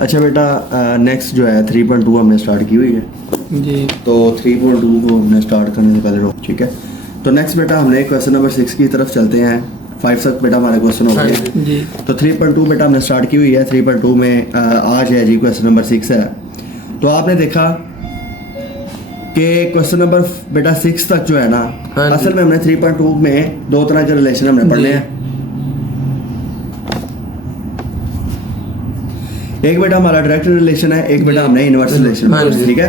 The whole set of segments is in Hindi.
अच्छा बेटा, नेक्स्ट जो है 3.2 हमने स्टार्ट की हुई है जी। तो 3.2 को हमने स्टार्ट करने से पहले रोक, ठीक है। तो नेक्स्ट बेटा हमने क्वेश्चन नंबर 6 की तरफ चलते हैं। 5 तक बेटा हमारे क्वेश्चन हो गए हैं जी। तो 3.2 बेटा हमने स्टार्ट की हुई है। 3.2 में आज है जी क्वेश्चन नंबर 6 है। तो आपने देखा कि क्वेश्चन नंबर बेटा 6 तक जो है ना, असल में हमने 3.2 में दो तरह के रिलेशन हमने पढ़ने हैं। एक बेटा हमारा डायरेक्ट रिलेशन है, एक बेटा हमने इनवर्स रिलेशन, ठीक है।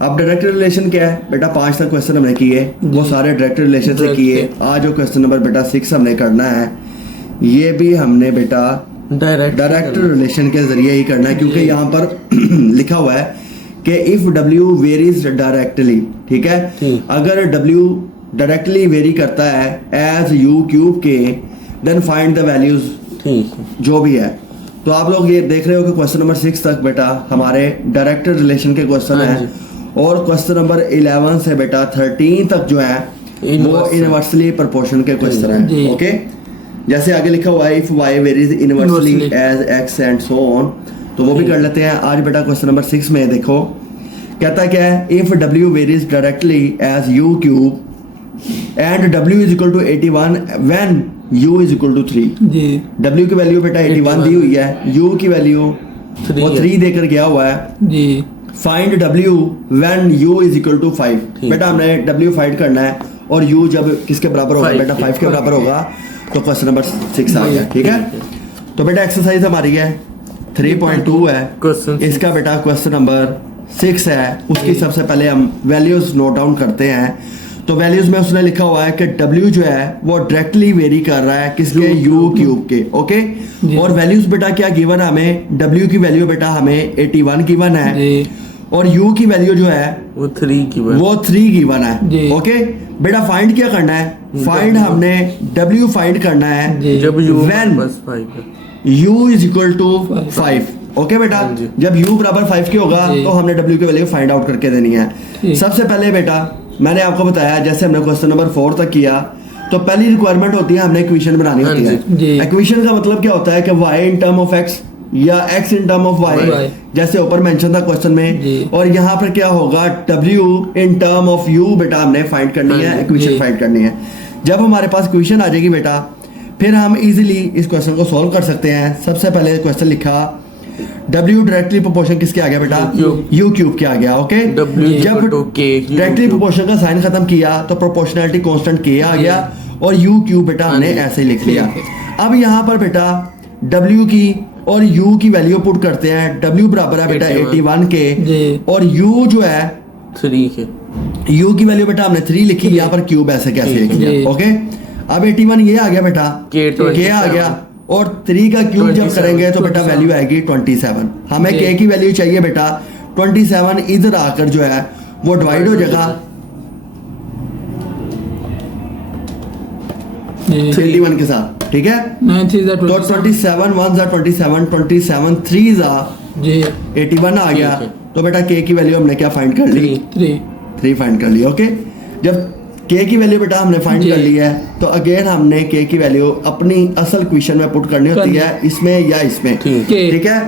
अब डायरेक्ट रिलेशन क्या है बेटा, 5 तक क्वेश्चन हमने किए, वो सारे डायरेक्ट रिलेशन से किए। आज जो क्वेश्चन नंबर बेटा 6 हमने करना है, ये भी हमने बेटा डायरेक्ट रिलेशन के जरिए ही करना है, क्योंकि यहाँ पर लिखा हुआ है कि इफ W वेरीज डायरेक्टली, ठीक है। अगर W डायरेक्टली वेरी करता है एज U क्यूब के, देन फाइंड द वैल्यूज जो भी है। तो आप लोग ये देख रहे हो कि क्वेश्चन नंबर 6 तक बेटा हमारे डायरेक्ट रिलेशन के क्वेश्चन हैं, और क्वेश्चन नंबर 11 से बेटा 13 तक जो है वो इनवर्सली प्रोपोर्शन के क्वेश्चन हैं। ओके, जैसे आगे लिखा हुआ है if y varies inversely as x and so on, तो वो भी कर लेते हैं। आज बेटा क्वेश्चन नंबर 6 में देखो कहता क्या है, if w varies directly as u cube and w is equal to 81 when u is equal to 3 जी। w की वैल्यू बेटा 81 दी हुई है, u की वैल्यू वो 3 देकर गया हुआ है जी। Find w when u is equal to 5, बेटा हमने w फाइंड करना है, और u जब किसके बराबर होगा बेटा 5 के बराबर होगा, तो क्वेश्चन नंबर 6 आ गया, ठीक है। तो बेटा एक्सरसाइज हमारी है 3.2 है, इसका बेटा क्वेश्चन नंबर 6 है। उसकी सबसे पहले हम वैल्यूज नोट डाउन करते हैं। तो वैल्यूज में उसने लिखा हुआ है कि W जो है वो डायरेक्टली वेरी कर रहा है किसके, U क्यूब के, ओके। और वैल्यूज बेटा क्या गिवन है हमें, W की वैल्यू बेटा हमें 81 गिवन है, और U की वैल्यू जो है वो 3 गिवन है, ओके। बेटा फाइंड क्या करना है, फाइंड हमने W फाइंड करना है जब U is equal to 5, okay बेटा। जब U बराबर 5 के होगा तो हमने W की वैल्यू फाइंड आउट करके देनी है। सबसे पहले बेटा मैंने आपको बताया, जैसे हमने क्वेश्चन नंबर 4 तक किया, तो पहली रिक्वायरमेंट होती है हमने इक्वेशन बनानी होती है। इक्वेशन का मतलब क्या होता है कि y in term of x या x in term of y, जैसे ऊपर मेंशन था क्वेश्चन में, और यहाँ पर क्या होगा w in term of u बेटा हमने फाइंड करनी है, इक्वेशन फाइंड करनी है। जब हमारे पास इक्वेशन आ जाएगी बेटा, फिर हम इजीली इस क्वेश्चन को सॉल्व कर सकते हैं। सबसे पहले क्वेश्चन लिखा W डायरेक्टली प्रोपोर्शन किसके आ गया बेटा, U क्यूब के आ गया, ओके। जब डायरेक्टली प्रोपोर्शन का साइन खत्म किया तो प्रोपोर्शनैलिटी कांस्टेंट K आ गया, और U क्यूब बेटा हमने ऐसे ही लिख लिया। अब यहाँ पर बेटा W की और U की वैल्यू पुट करते हैं। W बराबर है बेटा 81 के, और U जो है 3 के, U की वैल्यू बेटा हमने 3 लिखी, यहाँ पर क्यूब ऐसे कैसे लिख लिया, ओके। अब 81 ये आ गया बेटा, K आ गया, और 3 का क्यूब जब करेंगे तो बेटा वैल्यू आएगी 27। हमें K की वैल्यू चाहिए बेटा 27, इधर आकर जो है वो डिवाइड हो जाएगा 21 के साथ, ठीक है। तो 27 1 जा 27, 27 3 जा 81 आ गया। तो बेटा K की वैल्यू हमने क्या फाइंड कर ली, 3 फाइंड कर ली, ओके। जब K की वैल्यू बेटा हमने फाइंड कर ली है, तो अगेन हमने K की वैल्यू अपनी असल क्वेश्चन में पुट करनी होती है, इसमें या इसमें, ठीक है,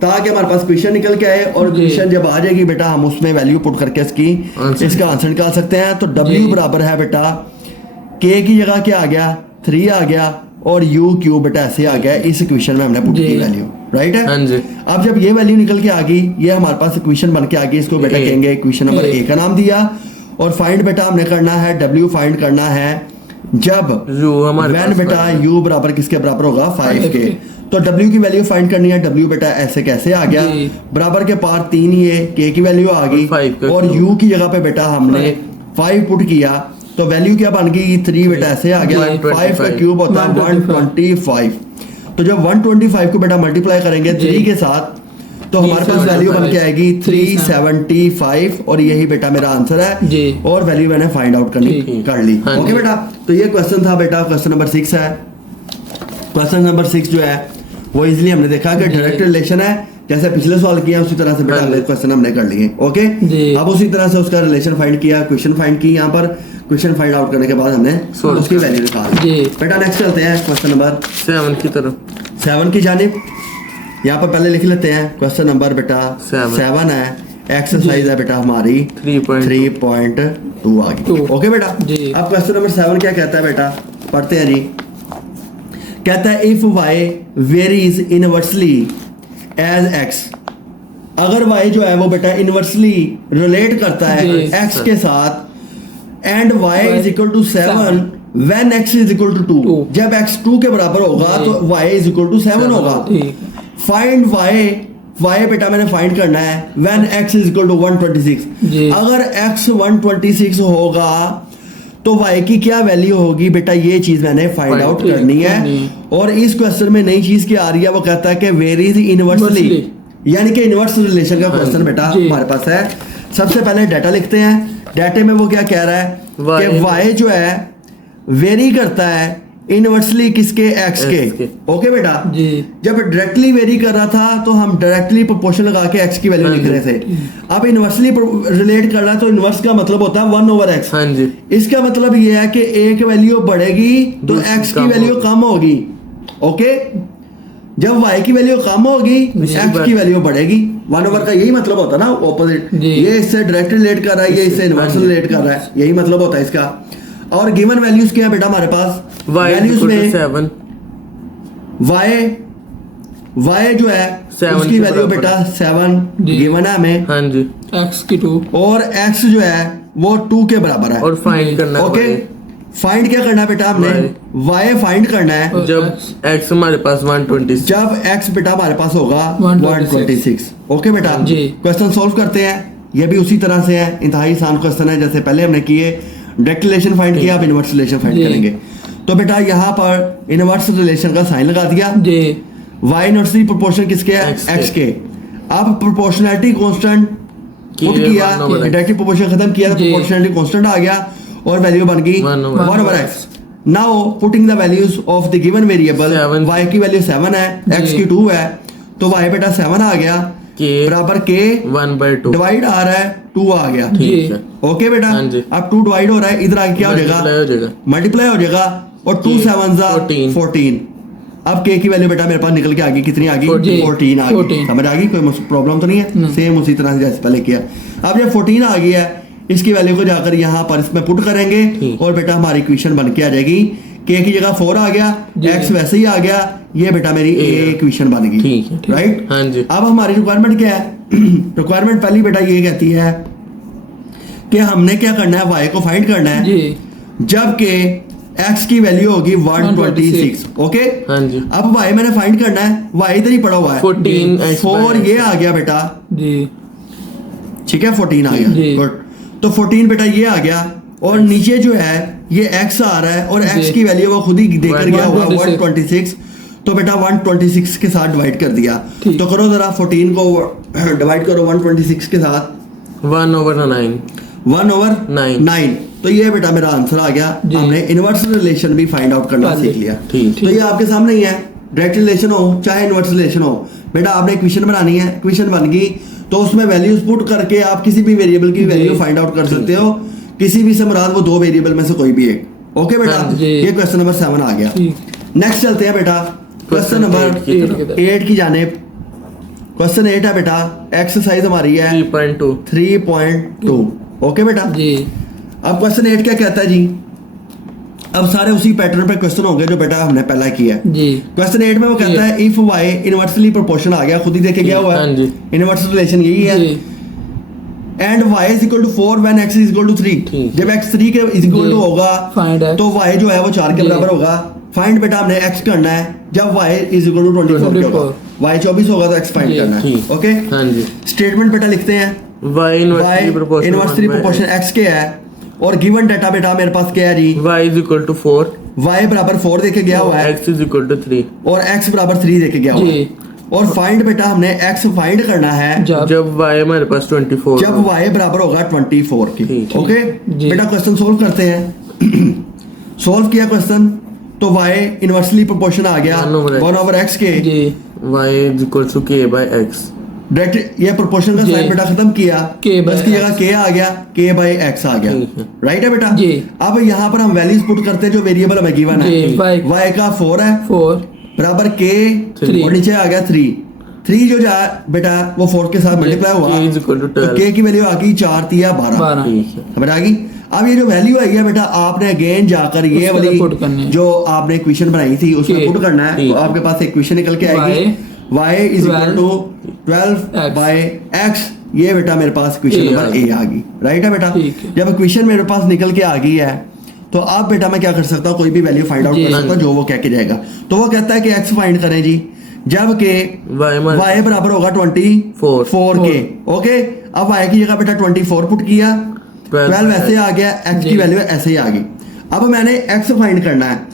ताकि हमारे पास क्वेश्चन निकल के आए, और क्वेश्चन जब आ जाएगी बेटा हम उसमें वैल्यू पुट करके इसका आंसर निकाल सकते हैं। तो W बराबर है बेटा K की जगह क्या आ गया, 3 आ गया, और U क्यूब बेटा ऐसे आ गया, इस इक्वेशन में हमने पुट की वैल्यू, राइट है। अब जब ये वैल्यू निकल के आ गई, ये हमारे पास इक्वेशन बन के आ गई, इसको बेटा कहेंगे इक्वेशन नंबर 1 का नाम दिया। और फाइंड बेटा हमने करना है W फाइंड करना है जब व्हेन बेटा U बराबर किसके बराबर होगा 5 के। तो W की वैल्यू फाइंड करनी है, W बेटा ऐसे कैसे आ गया, बराबर के पार 3 ये K की वैल्यू आ गई, और U की जगह पे बेटा हमने 5 पुट किया, तो वैल्यू क्या बन गई 3 बेटा ऐसे आ गया। 5 का क्यूब होता है 125। तो जब 125 को बेटा मल्टीप्लाई करेंगे 3 के साथ, तो हमारे पास वैल्यू बन के आएगी 375, और यही बेटा मेरा आंसर है, और वैल्यू मैंने फाइंड आउट कर ली, ओके बेटा। तो ये क्वेश्चन था बेटा, क्वेश्चन नंबर 6 है। क्वेश्चन नंबर 6 जो है वो इजीली हमने देखा कि डायरेक्ट रिलेशन है, जैसे पिछले सवाल किया उसी तरह से बेटा अगले क्वेश्चन हमने कर लिए, ओके। अब उसी तरह से उसका रिलेशन फाइंड किया, क्वेश्चन फाइंड की, यहाँ पर क्वेश्चन फाइंड आउट करने के बाद हमने उसकी वैल्यू निकाल दी। बेटा नेक्स्ट चलते हैं क्वेश्चन नंबर 7 की तरफ, 7 की जानिब। यहाँ पर पहले लिख लेते हैं क्वेश्चन नंबर बेटा 7 है, एक्सरसाइज है बेटा हमारी 3.2 आ गई। ओके बेटा, अब क्वेश्चन नंबर 7 क्या कहता है बेटा, पढ़ते हैं जी। कहता है if Y varies inversely as X, अगर वाई जो है वो बेटा इनवर्सली रिलेट करता है एक्स के साथ, and Y is equal to 7 when X is equal to 2, जब एक्स 2 के बराबर होगा तो वाई इज इक्वल टू 7 होगा। फाइंड वाई बेटा मैंने फाइंड करना है when X is equal to 126, अगर एक्स 126 होगा तो y की क्या वैल्यू होगी बेटा, ये चीज मैंने फाइंड आउट करनी है। और इस क्वेश्चन में नई चीज क्या आ रही है, वो कहता है कि वेरीज इनवर्सली, यानी कि इनवर्स रिलेशन का क्वेश्चन बेटा हमारे पास है। सबसे पहले डाटा लिखते हैं, डाटे में वो क्या कह रहा है कि y जो है वेरी करता है इनवर्सली किसके, x के। ओके बेटा जी। जब डायरेक्टली वेरी कर रहा था तो हम डायरेक्टली प्रोपोर्शन लगा के x की वैल्यू लिख रहे थे। अब इनवर्सली रिलेट कर रहा है तो इनवर्स का मतलब होता है 1/x। हाँ जी। इसका मतलब ये है कि एक वैल्यू बढ़ेगी तो x की वैल्यू कम होगी। ओके, जब y की वैल्यू कम होगी x की वैल्यू बढ़ेगी। 1/, का यही मतलब होता है ना, ऑपोजिट। ये इससे डायरेक्ट रिलेट कर रहा है, ये इससे इनवर्स रिलेट कर रहा है, यही मतलब होता है इसका। और गिवन वैल्यूज क्या है बेटा हमारे पास, वैल्यूज में 7, y जो है उसकी वैल्यू बेटा 7 गिवन है हमें, हाँ जी, x की 2, और x जो है वो 2 के बराबर है। और फाइंड करना है। ओके, फाइंड क्या करना है बेटा हमने, y फाइंड करना है जब x हमारे पास 126, जब x बेटा हमारे पास होगा 126। ओके बेटा, क्वेश्चन सोल्व करते हैं। ये भी उसी तरह से है, इंतहाई आसान क्वेश्चन है जैसे पहले हमने किए। डायरेक्ट रिलेशन फाइंड किया, अब इनवर्स रिलेशन फाइंड करेंगे। तो बेटा यहाँ पर इनवर्स रिलेशन का साइन लगा दिया। y इनवर्सली प्रोपोर्शन किसके है, x के। अब प्रोपोर्शनैलिटी कांस्टेंट पुट किया, डायरेक्ट प्रोपोर्शन खत्म किया तो प्रोपोर्शनैलिटी कांस्टेंट आ गया और वैल्यू बन गई 1/x। Now putting the values of the given variable, y की वैल्यू 7 है, x की 2 है, तो y बेटा 7 आ गया बराबर k 1/2, डिवाइड आ रहा है 2 आ गया। ठीक है। ओके बेटा, अब 2 डिवाइड हो रहा है, इधर आगे क्या हो जाएगा, मल्टीप्लाई हो जाएगा, और 2 7 14। अब k की वैल्यू बेटा मेरे पास निकल के आ गई, कितनी आ गई, 14 आ गई। समझ आ गई, कोई प्रॉब्लम तो नहीं है, सेम उसी तरह से जैसे पहले किया। अब जब 14 आ गई है, इसकी वैल्यू को जाकर यहाँ पर इसमें पुट करेंगे और बेटा हमारी इक्वेशन बन के आ जाएगी। k की जगह 4 आ गया, x वैसे ही आ गया, ये बेटा मेरी a इक्वेशन बन गई, राइट। हाँ जी। अब हमारी रिक्वायरमेंट क्या है, रिक्वायरमेंट पहली बेटा ये कहती है कि हमने क्या करना है, y को फाइंड करना है जबकि x की वैल्यू होगी 126। ओके, हाँ जी। अब y मैंने फाइंड करना है, y इधर ही पड़ा हुआ है 4 ये आ गया बेटा जी, ठीक है, 14 आ गया, गुड। तो 14 बेटा ये आ गया, और नीचे जो है ये x आ रहा है, और x की वैल्यू वो खुद ही देकर गया हुआ 126। तो बेटा 126 के साथ डिवाइड कर दिया, तो करो जरा 14 को डिवाइड करो 126 के साथ, 1/9। तो ये बेटा मेरा आंसर आ गया। हमने इनवर्स रिलेशन भी फाइंड आउट करना सीख लिया। तो ये आपके सामने ही है, डायरेक्ट रिलेशन हो चाहे इनवर्स रिलेशन हो, बेटा आपने इक्वेशन बनानी है, इक्वेशन बन गई तो उसमें वैल्यूज पुट करके आप किसी भी वेरिएबल की वैल्यू फाइंड आउट कर सकते हो, किसी भी से मुराद वो 2 वेरिएबल में से कोई भी एक। ओके बेटा, ये क्वेश्चन नंबर 7 आ गया। नेक्स्ट चलते हैं बेटा क्वेश्चन नंबर 8 की जानिब। क्वेश्चन 8 है बेटा, एक्सरसाइज हमारी है 3.2। ओके बेटा जी। अब क्वेश्चन 8 क्या कहता है जी, अब सारे उसी पैटर्न पे क्वेश्चन होंगे जो बेटा हमने पहला किया जी। क्वेश्चन 8 में वो कहता है इफ y इनवर्सली प्रोपोर्शन आ गया, खुद ही देखे गया हुआ है, इनवर्स रिलेशन यही है, and y is equal to 4 when x is equal to 3। जब x 3 के is equal to होगा तो y जो है वो 4 के बराबर होगा। फाइंड बेटा हमने x करना है जब y is equal to 24 होगा, y 24 होगा तो x फाइंड करना है। ओके, हां जी। स्टेटमेंट बेटा लिखते हैं, y इनवर्सली प्रोपोर्शन x के है, और गिवन डाटा बेटा मेरे पास क्या है जी, y is equal to 4, y बराबर 4 देके गया हुआ है, x is equal to 3, और x बराबर 3 देके गया हुआ है। और फाइंड बेटा हमने x फाइंड करना है जब y हमारे पास 24, जब y बराबर होगा 24 की। ओके बेटा, क्वेश्चन सोल्व करते हैं। सोल्व किया क्वेश्चन तो y इनवर्सली प्रोपोर्शन आ गया 1/x के, y is equal to k by x। Direct ये प्रोपोर्शन का साइन बेटा खत्म किया, इसकी जगह k आ गया, k by x आ गया, राइट है बेटा। अब यहाँ पर हम वैल्यूज पुट करते हैं जो वेरिएबल हमें गिवन है, y का 4 है, 4 बराबर k, और नीचे आ गया 3, 3 जो जा बेटा वो 4 के साथ मल्टीप्लाई हुआ K is equal to तो 12. k की वैल्यू आ गई 4 तिया 12 12 ठीक है समझ आ गई। अब ये जो वैल्यू आई है बेटा आपने अगेन जाकर ये उसके लिए put करनी वाली है। जो आपने इक्वेशन बनाई थी उसमें K, पुट करना है। ठीक तो है। आपके पास इक्वेशन निकल के आएगी y is equal to 12 X. By x। ये बेटा मेरे पास इक्वेशन A नंबर आ a आ गई, राइट है बेटा। ठीक है। जब इक्वेशन मेरे पास निकल के आ गई है तो अब बेटा मैं क्या कर सकता हूँ, कोई भी वैल्यू फाइंड आउट जी। कर सकता हूँ जो वो कह के जाएगा। तो वो कहता है कि x फाइंड करें जी, जबकि y हमारे y बराबर होगा 24 के। ओके, अब y की जगह बेटा 24 पुट किया, 12 ऐसे आ गया, x की जी। वैल्यू ऐसे ही आ गई। अब मैंने x फाइंड करना है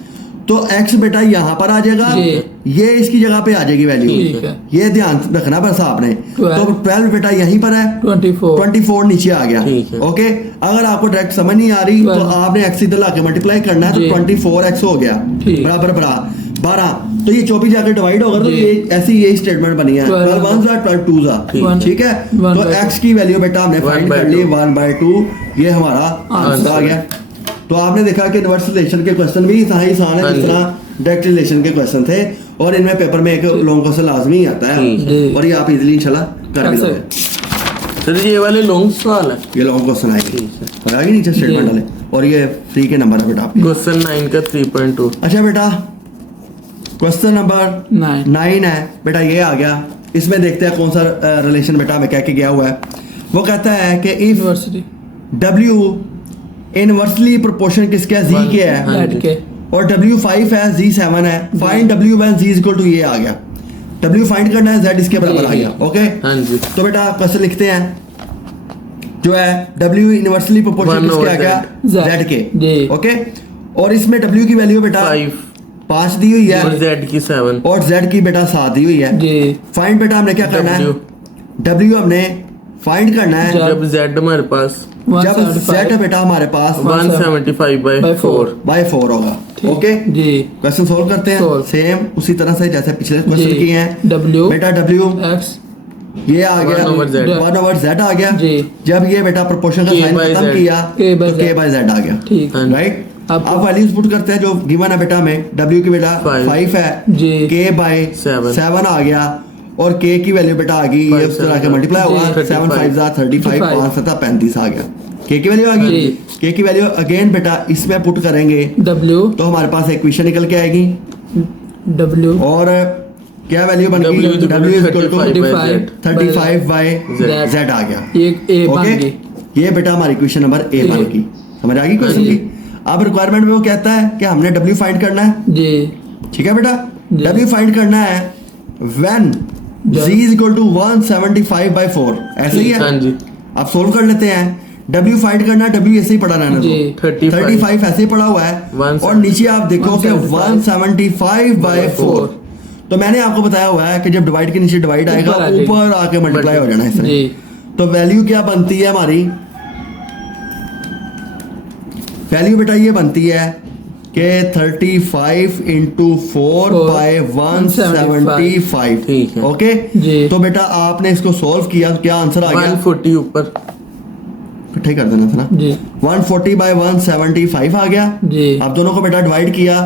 तो x बेटा यहाँ पर आ जाएगा, जी। ये इसकी जगह पे आ जाएगी वैल्यू। ठीक है। ये ध्यान रखना बस आपने। 12 तो 12 बेटा यहीं पर है, 24 नीचे आ गया। ठीक है। ओके, अगर आपको डायरेक्ट समझ नहीं आ रही तो 12 आपने x इधर लाके मल्टीप्लाई करना है जी। तो 24x हो गया ठीक। बराबर 12। तो ये 24 जाकर डिवाइड होगा तो जी। ये ऐसी यही स्टेटमेंट बनी है 12 12 1 12 2 जा। ठीक। ठीक है, 1 तो by x की वैल्यू बेटा हमने 1 फाइंड by कर ली 2। 1/2। ये हमारा आंसर आ गया। तो आपने देखा कि इनवर्स रिलेशन के क्वेश्चन भी इतना ही आसान है हाँ जिस जी। तरह डायरेक्ट रिलेशन के क्वेश्चन थे, और इनमें पेपर में एक लॉन्ग क्वेश्चन लाजमी आता है जी। और ये आप इजीली इंशाल्लाह कर भी कर लोगे। सर ये वाले लॉन्ग सवाल है। ये लॉन्ग क्वेश्चन आएगी ठीक है। और आगे नीचे स्टेटमेंट जी। डाले, और ये फ्री के नंबर है बेटा आपके। क्वेश्चन 9 का 3.2 अच्छा बेटा, क्वेश्चन नंबर 9 है बेटा, ये आ गया। इसमें देखते हैं कौन सा रिलेशन बेटा हमें कह के गया हुआ है। वो कहता है कि if university W inversely proportion किसके है, Z के है, हाँ लेट जी। के और W 5 है, Z 7 है। Find W when Z equal to ये आ गया। W फाइंड करना है, Z इसके बराबर आ जी। गया। ओके, हाँ जी तो बेटा क्वेश्चन लिखते हैं जो है W इनवर्सली प्रोपोर्शन 1 किसके आ over गया, Z। Z के। जी। ओके, और इसमें W की वैल्यू बेटा 5 5 दी हुई है और z की 7 और Z की बेटा 7 दी हुई है। जी फाइंड बेटा हमने क्या करना है, W W हमने फाइंड करना है जब- जब z हमारे पास जब Z बेटा हमारे पास 175 by by 4 बाय 4 होगा। ठीक। ओके, जी क्वेश्चन सोल्व करते हैं Solve। सेम उसी तरह से जैसे पिछले क्वेश्चन जी। किए हैं। W बेटा W X ये आ गया 1 over Z। 1 over Z आ गया। जी। जब ये बेटा प्रोपोर्शन का K साइन by खत्म Z। किया K by तो Z। K by Z आ गया। ठीक हाँ। राइट, अब- अब वैल्यूज पुट करते हैं जो गिवन है बेटा में। W की बेटा 5 5 है, जी। K बाय 7 आ गया, और K की वैल्यू बेटा आ गई ये 5 उस तरह के मल्टीप्लाई हुआ, जी। 7 5 जा 35 35 5 7 35 आ गया। K की वैल्यू आ गई। जी। K की वैल्यू अगेन बेटा इसमें पुट करेंगे W तो हमारे पास इक्वेशन निकल के आएगी, W और क्या वैल्यू बन W गई, is equal W to is equal to 35 by z 35 by Z। Z आ गया। ये A बन ओके, गई। ये बेटा हमारी क्वेश्चन नंबर A ठीक बन है। गई। समझ आ गई क्वेश्चन हाँ जी। की। अब रिक्वायरमेंट में वो कहता है कि हमने W फाइंड करना है। जी ठीक है बेटा, जी। W फाइंड करना है when Z is equal to 175 by 4, ऐसे ही हाँ है। जी अब सोल्व कर लेते हैं। W फाइंड करना है, W ऐसे ही पड़ा रहना जी। 35 ऐसे ही पड़ा हुआ है, 175 और नीचे आप देखो कि 175 175 by 4। तो मैंने आपको बताया हुआ है कि जब डिवाइड के नीचे डिवाइड आएगा ऊपर आ जाएगी। ऊपर आके मल्टीप्लाई हो जाना है इसमें। जी तो वैल्यू क्या बनती है हमारी, वैल्यू बेटा ये बनती है कि 35 इंटू 4 Four, बाय 175। ठीक है। ओके जी। तो बेटा आपने इसको सॉल्व किया, क्या आंसर आ गया, 140 ऊपर इकट्ठा ही कर देना था ना। जी 140 बाय 175 आ गया। जी अब दोनों को बेटा डिवाइड किया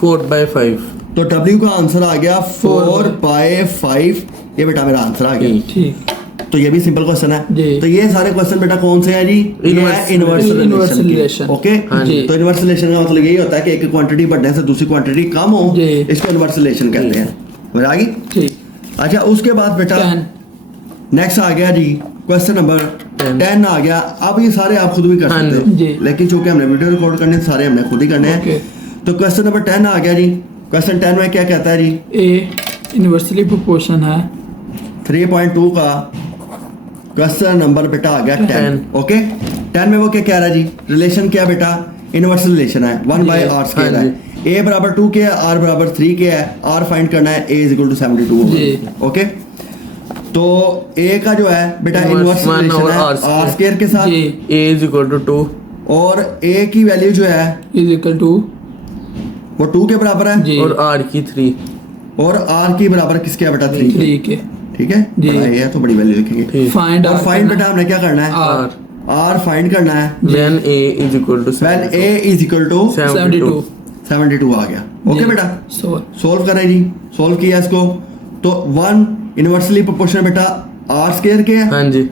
4 by 5 तो W का आंसर आ गया 4 4 बाय 5। ये बेटा मेरा आंसर आ गया। ठीक। ठीक तो ये भी सिंपल क्वेश्चन है। जी। तो ये सारे क्वेश्चन बेटा कौन से हैं जी, ये है Inverse inverse inverse relation। Okay, हाँ जी। तो इनवर्स रिलेशन का मतलब यही होता है कि एक क्वांटिटी बढ़ने से दूसरी क्वांटिटी कम हो, जी। इसको इनवर्स रिलेशन कहते हैं। समझ आ गई। ठीक अच्छा, उसके बाद बेटा 10 नेक्स्ट आ गया जी क्वेश्चन नंबर 10 10 आ गया। अब ये सारे आप खुद भी कर हाँ सकते जी। हो, लेकिन चूंकि हमने वीडियो रिकॉर्ड करने हैं, सारे हमने खुद ही करने ओके। हैं। तो क्वेश्चन नंबर 10 आ गया जी। क्वेश्चन 10 में क्या कहता है जी, A इनवर्सली प्रोपोर्शन है 3.2 का क्वेश्चन नंबर बेटा आ गया 10। 10 ओके, 10 में वो क्या कह रहा है जी, रिलेशन क्या बेटा, इनवर्स रिलेशन है 1 बाय जी। आर स्क्वायर हाँ है। A बराबर 2 के है, R बराबर 3 के है। R फाइंड करना है, A इज इक्वल टू 72 जी। होगा। ओके, तो A का जो है बेटा Inverse इनवर्स 1 रिलेशन over है R square। R स्क्वायर के साथ, जी a is equal to 2 और A की वैल्यू जो है इज इक्वल टू वो 2 के बराबर है, जी और r की 3 और R की बराबर किसके है बेटा 3 के। 3 के ठीक है, जी। बड़ा ये है तो बड़ी वैल्यू लिखेंगे। ठीक। फाइंड और फाइंड बेटा हमने क्या करना है, R R फाइंड करना है when a is equal to when A is equal to 72 72 आ गया। ओके जी। बेटा, So सोल्व करें जी। सोल्व किया इसको तो 1 इनवर्सली प्रोपोर्शनल बेटा आर स्क्वायर के है, हाँ जी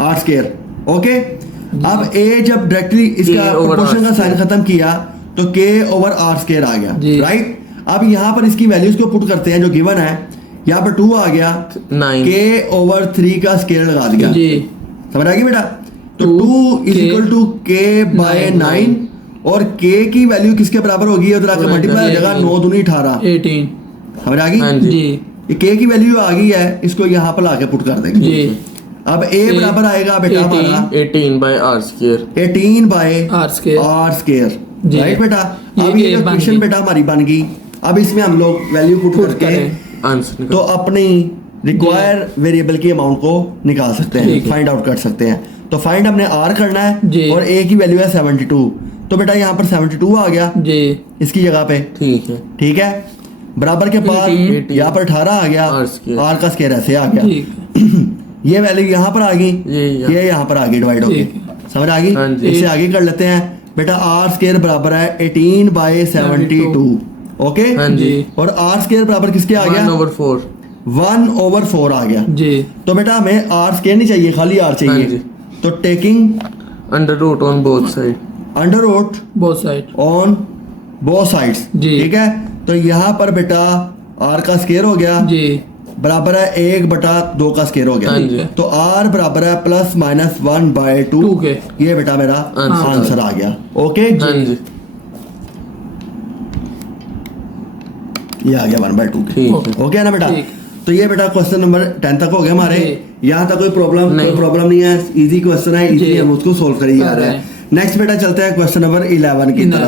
आर स्क्वायर। ओके, अब ए जब डायरेक्टली इसका K over प्रोपोर्शन का R साइन खत्म किया तो के ओवर आर स्क्वायर आ गया, जी। राइट। अब यहाँ पर इसकी वैल्यूज को पुट करते हैं जो गिवन है, यहाँ पर 2 आ गया, 9 के ओवर 3 का स्क्वायर लगा दिया, जी समझ आ गई बेटा। तो 2 2 इज K इक्वल टू के बाय 9 और के की वैल्यू किसके बराबर होगी, उधर आकर मल्टीप्लाई हो जाएगा, 9 दूनी 18, 18 समझ आ हाँ गई। जी। जी ये के की वैल्यू आ गई है, इसको यहाँ पर लाके पुट कर देंगे। जी अब ए बराबर आएगा बेटा 18 हमारा 18 by r square 18 by R square R square, जी। राइट बेटा। ये अब ये A बन इक्वेशन गई। बेटा हमारी बन गई। अब इसमें हम लोग वैल्यू पुट पुट करके करें आंसर तो अपनी रिक्वायर वेरिएबल की अमाउंट को निकाल सकते हैं, ठीक है। फाइंड आउट कर सकते हैं। तो फाइंड हमने आर करना है जी। और ए की वैल्यू है 72, तो बेटा यहाँ पर 72 आ गया जी इसकी जगह पे, ठीक है ठीक है। बराबर के बाद 18 यहाँ पर 18 आ गया, R square। आर का स्क्वायर ऐसे आ गया, ठीक ये वैल्यू यहाँ पर आ गई, ये यहाँ पर आ गई डिवाइड होके, ठीक समझ आ गई। हाँ जी। इससे आगे कर लेते हैं बेटा, आर स्क्वायर बराबर है 18 बाय 72, ओके। हाँ जी। और आर स्क्वायर बराबर किसके आ 1 गया, over 4 1/4 आ गया। जी तो बेटा हमें आर स्क्वायर नहीं चाहिए, खाली आर हाँ चाहिए। जी। तो taking under root on both side under root both side on both sides, जी। ठीक है। तो यहाँ पर बेटा आर का स्क्वायर हो गया जी बराबर है 1/2 का स्क्वायर हो गया, हाँ जी। तो आर बराबर है +-1/2, 2 के ये बेटा मेरा आंसर। आंसर आ गया, ओके। हाँ जी ये आ गया 1/2 के, ठीक है ओके ना बेटा। ठीक। तो ये बेटा क्वेश्चन नंबर 10 तक हो गया हमारे। जी। यहाँ तक कोई प्रॉब्लम नहीं। नहीं है, इजी क्वेश्चन है, इजी जी। हम उसको सोल्व कर ही जा कर रहे रहे हैं। नेक्स्ट बेटा चलते हैं क्वेश्चन नंबर 11 की तरफ।